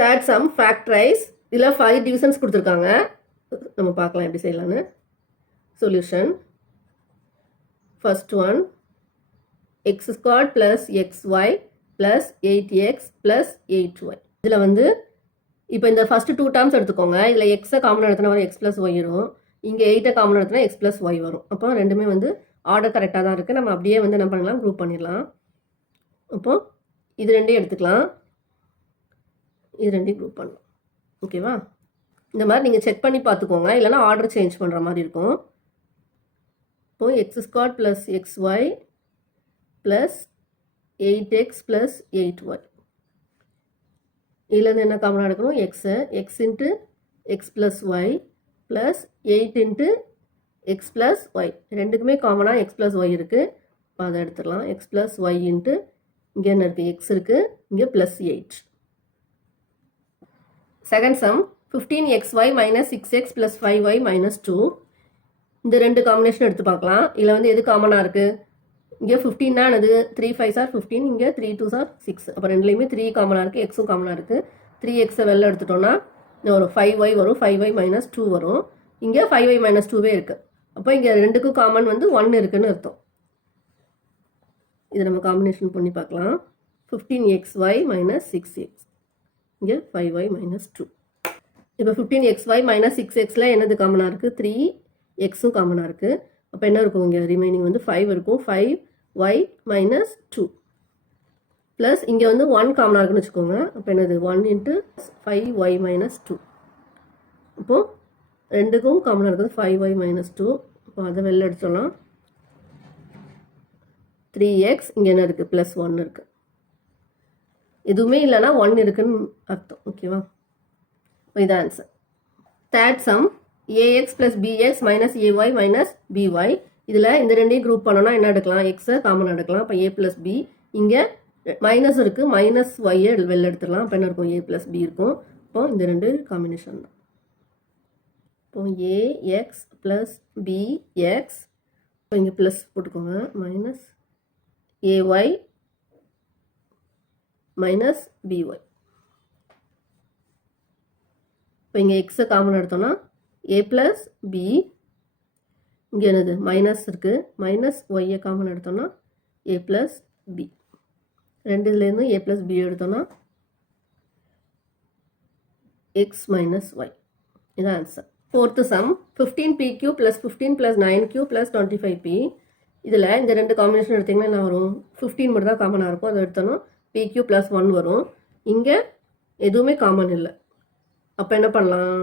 Third sum factorise. இதில் 5 divisions கொடுத்துருக்காங்க. நம்ம பார்க்கலாம் எப்படி செய்யலான்னு. Solution. First one x² + xy + 8x + 8y. இதில் வந்து இப்போ இந்த ஃபர்ஸ்ட் 2 டேர்ம்ஸ் எடுத்துக்கோங்க. இதில் எக்ஸை காமன் எடுத்துனா வரும், x + y வரும். இங்கே 8ஐ காமன் எடுத்துனா x + y வரும். அப்போ ரெண்டுமே வந்து ஆர்டர் கரெக்டாக தான் இருக்குது. நம்ம அப்படியே வந்து என்ன பண்ணலாம், குரூப் பண்ணிடலாம். அப்போ இது ரெண்டையும் எடுத்துக்கலாம், இது ரெண்டையும் குரூப் பண்ணலாம். ஓகேவா? இந்த மாதிரி நீங்கள் செக் பண்ணி பார்த்துக்கோங்க, இல்லைனா ஆர்டர் சேஞ்ச் பண்ணுற மாதிரி இருக்கும். இப்போ x² + xy + 8x + 8y. இதுலேருந்து என்ன காமனாக எடுக்கணும், x x × x + y + 8 × x + y. ரெண்டுக்குமே காமனாக x + y இருக்குது. இப்போ அதை எடுத்துடலாம். x + y இன்ட்டு இங்கே என்ன இருக்குது, x இருக்குது, இங்கே +8. Second sum 15xy - 6x + 5y - 2. இந்த ரெண்டு காம்பினேஷன் எடுத்து பார்க்கலாம். இதில் வந்து எது காமனாக இருக்குது, இங்கே 15 என்னது, 3 5s are 15, இங்கே 3 2s are 6. அப்போ ரெண்டுலேயுமே 3 காமனாக இருக்குது, எக்ஸும் காமனாக இருக்குது. 3xை வெளில எடுத்துட்டோன்னா ஒரு 5y வரும், 5y - 2 வரும். இங்கே 5y - 2வே இருக்குது. அப்போ இங்கே ரெண்டுக்கும் காமன் வந்து 1 இருக்குன்னு அர்த்தம். இதை நம்ம காம்பினேஷன் பண்ணி பார்க்கலாம். 15xy - 6x, இங்கே 5y - 2. இப்போ 15xy - 6xல என்னது காமனாக இருக்குது, 3xும் காமனாக இருக்குது. அப்போ என்ன இருக்கும், இங்கே ரிமைனிங் வந்து 5 இருக்கும். 5y - 2 ப்ளஸ் இங்கே வந்து 1 காமனாக இருக்குன்னு வச்சுக்கோங்க. அப்போ என்னது, 1 × 5y - 2. இப்போது ரெண்டுக்கும் காமனாக இருக்குது 5y - 2. இப்போ அதை வெளில எடுத்துடலாம். 3x, இங்கே என்ன இருக்குது, +1 இருக்குது. எதுவுமே இல்லைனா 1 இருக்குன்னு அர்த்தம். ஓகேவா? இப்போ இதான் answer. Third sum ax + bx - ay - by. இதில் இந்த ரெண்டையும் குரூப் பண்ணோன்னா என்ன எடுக்கலாம், எக்ஸை காமன் எடுக்கலாம். இப்போ a + b, இங்கே மைனஸ் இருக்குது, -yயை வெளில எடுத்துடலாம். அப்போ என்ன இருக்கும், a + b இருக்கும். இப்போ இந்த ரெண்டு காம்பினேஷன் தான். இப்போ ax + bx, இப்போ இங்கே ப்ளஸ் போட்டுக்கோங்க, -ay - by. இப்போ இங்கே எக்ஸை காமன் எடுத்தோன்னா a + b, இங்கே என்னது மைனஸ் இருக்குது, -yயை காமன் எடுத்தோன்னா a + b. ரெண்டு இதுலேருந்து a + b எடுத்தோன்னா x - y. இதான் answer. Fourth some 15pq + 15 + 9q + 25p. இதில் இந்த ரெண்டு காம்பினேஷன் எடுத்திங்கன்னா என்ன வரும், 15 மட்டும் தான் காமனாக இருக்கும். அதை எடுத்தோன்னா pq + 1 வரும். இங்கே எதுவுமே காமன் இல்லை. அப்போ என்ன பண்ணலாம்,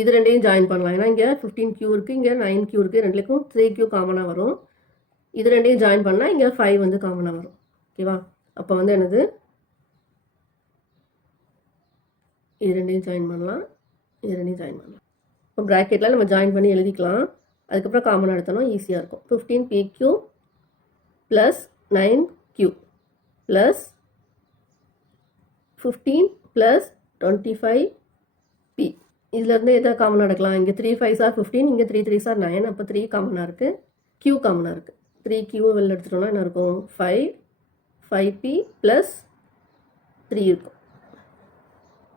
இது ரெண்டையும் ஜாயின் பண்ணலாம். ஏன்னா இங்கே 15q இருக்குது, இங்கே 9q இருக்குது. ரெண்டுலேயும் 3q காமனாக வரும். இது ரெண்டையும் ஜாயின் பண்ணால் இங்கே 5 வந்து காமனாக வரும். ஓகேவா? அப்போ வந்து என்னது, இது ரெண்டையும் ஜாயின் பண்ணலாம், இது ரெண்டையும் ஜாயின் பண்ணலாம். இப்போ ப்ராக்கெட்டில் நம்ம ஜாயின் பண்ணி எழுதிக்கலாம். அதுக்கப்புறம் காமனாக எடுத்தோன்னா ஈஸியாக இருக்கும். 15pq + 9q + 15 + 25p. இதிலேருந்து எதை காமனாக எடுக்கலாம், இங்கே 3 5s are 15, இங்கே 3 3s are 9. அப்போ 3 காமனாக இருக்குது, q காமனாக இருக்குது. 3q வெளில எடுத்துட்டோம்னா என்ன இருக்கும், 5p + 3 இருக்கும்.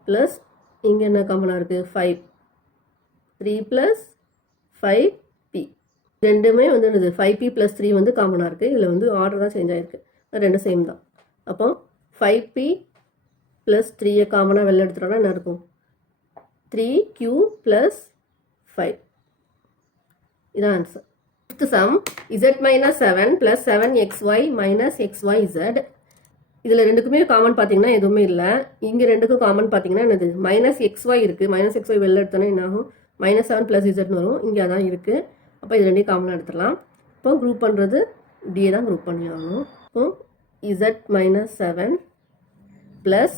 ப்ளஸ் இங்கே என்ன காமனாக இருக்குது, 5, 3 + 5p. ரெண்டுமே வந்து என்னது, 5p + 3 வந்து காமனாக இருக்குது. இதில் வந்து ஆர்டர் தான் சேஞ்ச் ஆகிருக்கு, ரெண்டு சேம் தான். அப்போ 5p + 3யை காமனாக வெளில எடுத்துட்டோம்னா என்ன இருக்கும், 3q + 5. இதான் answer. Fifth some z - 7 + 7xy - xyz. இதில் ரெண்டுக்குமே காமன் பார்த்தீங்கன்னா எதுவுமே இல்லை. இங்கே ரெண்டுக்கும் காமன் பார்த்தீங்கன்னா என்னது, -xy இருக்குது. -xy வெளில எடுத்தோன்னா என்ன ஆகும், -7 + zன்னு வரும். இங்கே அதான் இருக்குது. அப்போ இது ரெண்டையும் காமனாக எடுத்துடலாம். இப்போ குரூப் பண்ணுறது இப்படியே தான் குரூப் பண்ணி ஆகணும். இப்போ z - 7 +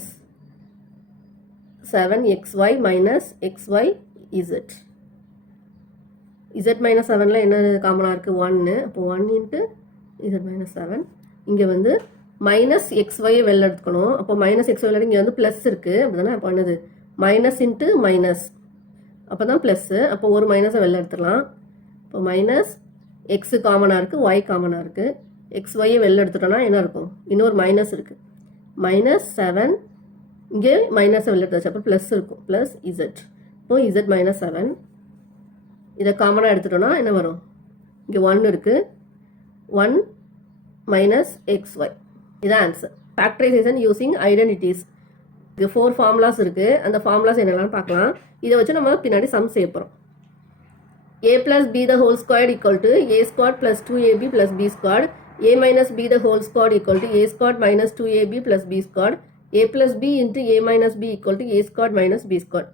7xy - xyz. z - 7ல் என்ன காமனாக இருக்குது, 1. அப்போ 1 × z - 7. இங்கே வந்து -xyயை வெளில எடுத்துக்கணும். அப்போ -xy வெளில இங்கே வந்து ப்ளஸ் இருக்குது, அப்படி தானே. அப்போ என்னது, -× அப்போ தான் ப்ளஸ்ஸு. அப்போ ஒரு மைனஸை வெளில எடுத்துடலாம். இப்போ -x காமனாக இருக்குது, y காமனாக இருக்குது. xyயை வெளில எடுத்துட்டோன்னா என்ன இருக்கும், இன்னொரு மைனஸ் இருக்குது, -7 இங்கே மைனஸ் வெளில எடுத்தாச்சு, அப்போ ப்ளஸ் இருக்கும், ப்ளஸ் இசட். இப்போ இசட் மைனஸ் 7 இதை காமனாக எடுத்துட்டோம்னா என்ன வரும்? இங்கே 1 இருக்குது, 1 மைனஸ் XY. இதான் ஆன்சர். Factorisation using identities. இது 4 ஃபார்முலாஸ் இருக்குது. அந்த ஃபார்முலாஸ் என்னெல்லாம் பார்க்கலாம். இதை வச்சு நம்ம பின்னாடி சம் செய்ய போகிறோம். a plus b the whole squared equal to a squared plus 2ab plus b squared. a minus b the whole squared equal to a squared minus 2ab plus b squared. a plus b into a minus b equal to a squared minus b squared.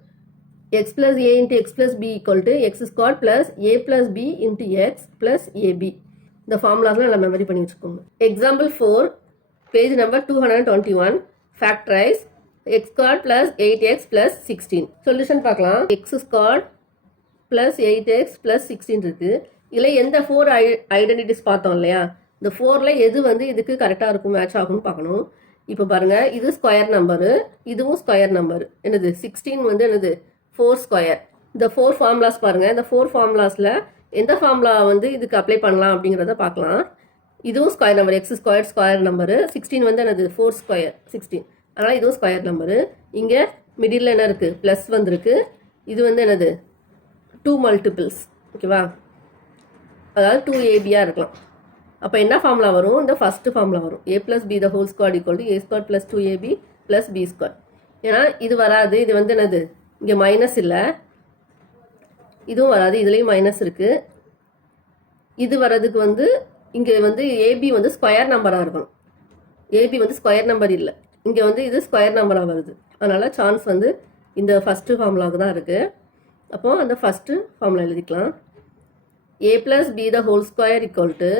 x plus a into x plus b equal to x squared plus a plus b into x plus ab. இந்த ஃபார்முலாஸ்லாம் எல்லாம் memory பண்ணி வச்சுக்கோங்க. Example 4, page number 221. Factorise x squared plus 8x plus 16. Solution பார்க்கலாம். x squared plus 8x plus 16 இருக்குது. இதில் எந்த 4 identities பார்த்தோம் இல்லையா, இந்த 4ல் எது வந்து இதுக்கு கரெக்டாக இருக்கும், மேட்ச் ஆகும்னு பார்க்கணும். இப்போ பாருங்கள், இது ஸ்கொயர் நம்பரு, இதுவும் ஸ்கொயர் நம்பரு. என்னது 16 வந்து என்னது 4 ஸ்கொயர். இந்த 4 ஃபார்முலாஸ் பாருங்கள். இந்த 4 ஃபார்முலாஸில் எந்த ஃபார்முலா வந்து இதுக்கு அப்ளை பண்ணலாம் அப்படிங்கிறத பார்க்கலாம். இதுவும் square number, X square square number. 16 வந்து என்னது 4 ஸ்கொயர் 16, அதனால் இதுவும் ஸ்கொயர் நம்பரு. இங்கே மிடில் என்ன இருக்குது, ப்ளஸ் வந்துருக்கு. இது வந்து என்னது 2 மல்டிபிள்ஸ், ஓகேவா, அதாவது 2ab இருக்கலாம். அப்போ என்ன ஃபார்முலா வரும்? இந்த ஃபஸ்ட்டு ஃபார்முலா வரும். a plus b the whole squared equal to a squared plus 2ab plus b squared. ஏன்னா இது வராது, இது வந்து என்னது இங்கே மைனஸ் இல்லை, இதுவும் வராது, இதுலேயும் மைனஸ் இருக்குது. இது வர்றதுக்கு வந்து இங்கே வந்து ஏபி வந்து ஸ்கொயர் நம்பராக இருக்கணும். ஏபி வந்து ஸ்கொயர் நம்பர் இல்லை, இங்கே வந்து இது ஸ்கொயர் நம்பராக வருது. அதனால் சான்ஸ் வந்து இந்த ஃபஸ்ட்டு ஃபார்முலாவுக்கு தான் இருக்குது. அப்போது அந்த ஃபஸ்ட்டு ஃபார்முலா எழுதிக்கலாம். a plus b the whole square equal to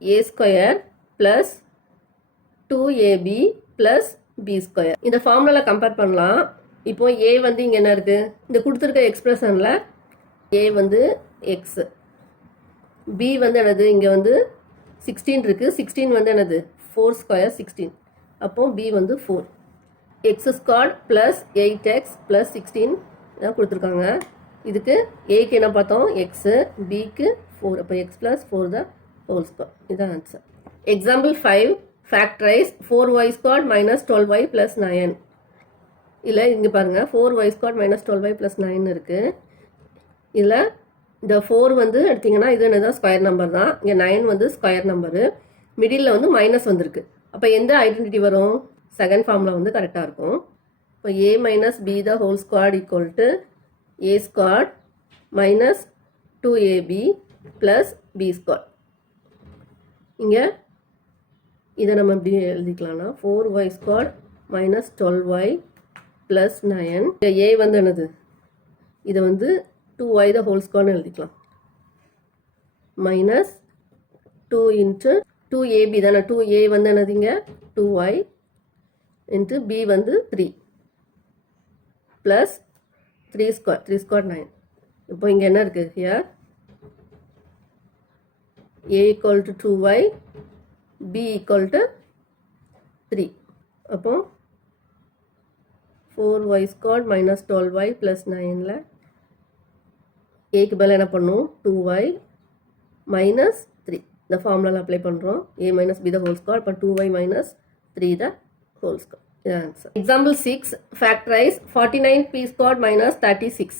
a square plus 2ab plus b square. இந்த ஃபார்முலாவில் கம்பேர் பண்ணலாம். இப்போ a வந்து இங்கே என்ன இருக்குது, இந்த கொடுத்துருக்க எக்ஸ்பிரஷனில் a வந்து x, b வந்து என்னது இங்கே வந்து 16 இருக்குது. 16 வந்து என்னது 4 ஸ்கொயர் 16, அப்போ b வந்து 4. x square plus 8x plus 16 இதான் கொடுத்துருக்காங்க. இதுக்கு ஏக்கு என்ன பார்த்தோம், எக்ஸு, பிக்கு 4, அப்போ x plus 4 the whole square. இதுதான் answer. Example 5, factorise 4y square minus 12y plus 9. இல்லை இங்கே பாருங்கள், 4y square minus 12y plus 9 இருக்குது. இதில் இந்த 4 வந்து எடுத்திங்கன்னா இது என்னதான் ஸ்கொயர் நம்பர் தான், இங்கே 9 வந்து ஸ்கொயர் நம்பரு, மிடில் வந்து மைனஸ் வந்திருக்கு. அப்போ எந்த ஐடென்டிட்டி வரும், செகண்ட் ஃபார்முலா வந்து கரெக்டாக இருக்கும். இப்போ a minus b the whole square equal to a squared minus 2ab plus b squared. இங்கே இதை நம்ம எப்படி எழுதிக்கலாம்னா 4y squared minus 12y plus 9. இந்த a வந்து என்னது, இதை வந்து 2y the whole square எழுதிக்கலாம். மைனஸ் 2 இன்ட்டு 2ab தானே, 2a வந்து என்னதுங்க 2y இன்ட்டு b வந்து 3 ப்ளஸ் 3 square 9. இப்போ இங்கே என்ன இருக்குது, here a equal to 2y, b equal to 3. அப்போ 4y squared minus 12y plus 9ல ஏக்கு பதில் என்ன பண்ணும் 2y minus 3. இந்த ஃபார்முலாவில் அப்ளை பண்ணுறோம். a minus b the whole square, அப்போ 2y minus 3 the whole square. Answer. Example 6, factorize 49p squared minus 36.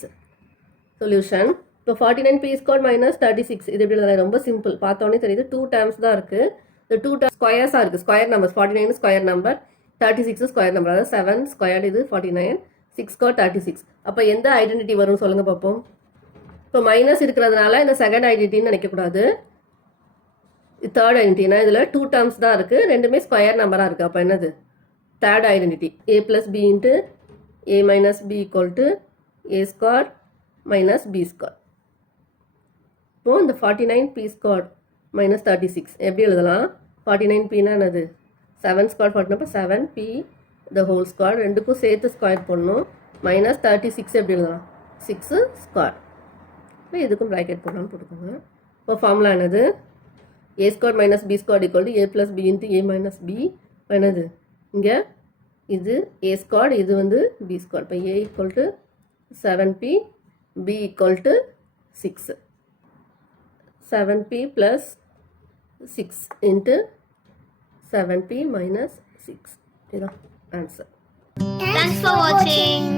Solution. இப்போ 49p squared minus 36 இது எப்படி எழுதலாம், ரொம்ப சிம்பிள், பார்த்தோன்னே தெரியுது. 2 terms தான் இருக்குது. இந்த 2 terms ஸ்கொயர்ஸாக இருக்குது, square number. 49 square number, 36 square number, அதாவது 7 ஸ்கொயர்டு, இது 49, 6 ஸ்கொயர் 36. அப்போ எந்த ஐடென்டிட்டி வரும் சொல்லுங்கள் பார்ப்போம். இப்போ மைனஸ் இருக்கிறதுனால இந்த செகண்ட் ஐடென்டிட்டின்னு நினைக்கக்கூடாது, இது தேர்ட் ஐடென்டிட்டினா இதில் 2 terms தான் இருக்குது, ரெண்டுமே ஸ்கொயர் நம்பராக இருக்குது. அப்போ என்னது third identity, a plus b into a minus b equal to a squared minus b squared. இப்போ இந்த 49p squared minus 36 எப்படி எழுதலாம், 49p னா என்னது 7 squared 49, அப்போ 7p the whole squared, ரெண்டுக்கும் சேர்த்து ஸ்கொயர் பண்ணணும். மைனஸ் 36 எப்படி எழுதலாம் 6 squared. இப்போ இதுக்கும் ப்ராக்கெட் போடலாம்னு போட்டுக்கோங்க. இப்போ ஃபார்முலா என்னது, a squared minus b squared equal to a plus b into a minus b. என்னது இங்கே இது a squared, இது வந்து b squared. இப்போ a equal to 7p, b equal to 6. 7p plus 6 into 7p minus 6. இதுதான் answer. Thanks for watching.